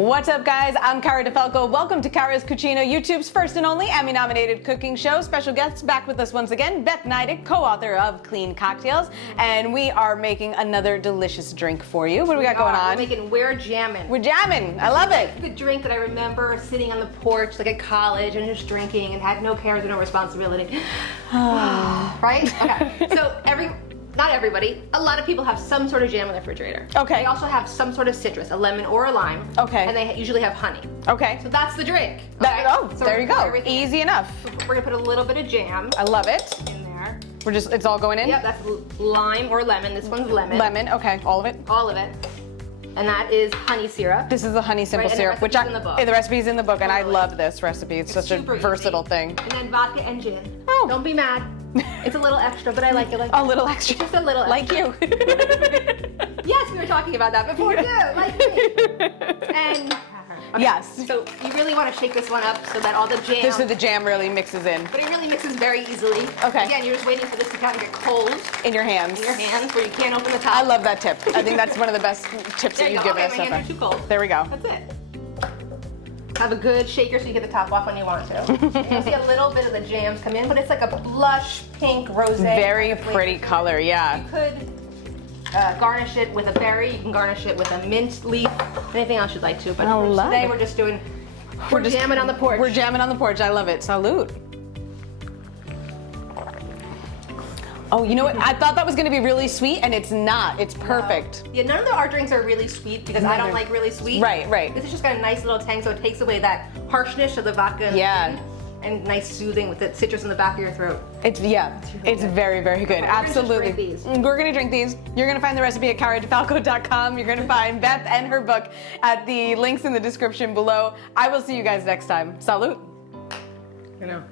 What's up, guys? I'm Cara Di Falco. Welcome to Cara's Cucina, YouTube's first and only Emmy-nominated cooking show. Special guests back with us once again, Beth Nydick, co-author of Clean Cocktails, and we are making another delicious drink for you. What do we got going on? We're making We're Jammin'. We're jamming. I love it. The drink that I remember sitting on the porch, like at college, and just drinking and had no cares and no responsibility. Right? Okay. So not everybody, a lot of people have some sort of jam in the refrigerator. Okay. They also have some sort of citrus, a lemon or a lime. Okay. And they usually have honey. Okay. So that's the drink. Okay? So there you go. Easy enough. We're gonna put a little bit of jam. I love it. In there. It's all going in? Yep, that's lime or lemon. This one's lemon. Lemon, okay, all of it? All of it. And that is honey syrup. This is the honey simple Right, and syrup, the recipe's in the book. The recipe's in the book, and I Totally. love this recipe. It's such a super versatile easy. thing. And then vodka and gin. Oh. Don't be mad. It's a little extra, but I like it. A little extra. Just a little Like extra. you. Yes, we were talking about that before too. Like me. And okay. Yes. So you really want to shake this one up so that all the jam. So the jam really mixes in. But it really mixes very easily. Okay. Again, you're just waiting for this to kind of get cold In your hands. in your hands, where you can't open the top. I love that tip. I think that's one of the best tips There that you you've go. given Okay, us my so far. hands are too cold. There we go. That's it. Have a good shaker so you get the top off when you want to. You'll see a little bit of the jams come in, but it's like a blush pink rosé. Very kind of pretty flavor. color, yeah. You could garnish it with a berry. You can garnish it with a mint leaf. Anything else you'd like to. But I love today it. we're just doing. We're jamming on the porch. We're jamming on the porch. I love it. Salute. Oh, you know what? I thought that was going to be really sweet, and it's not. It's perfect. Yeah, none of our drinks are really sweet because I don't like really sweet. Right, right. This has just got a nice little tang, so it takes away that harshness of the vodka. And Yeah. and nice soothing with the citrus in the back of your throat. It's very, very good. We're gonna just Absolutely. drink these. We're gonna drink these. You're gonna find the recipe at caradifalco.com. You're gonna find Beth and her book at the links in the description below. I will see you guys next time. Salute. You know.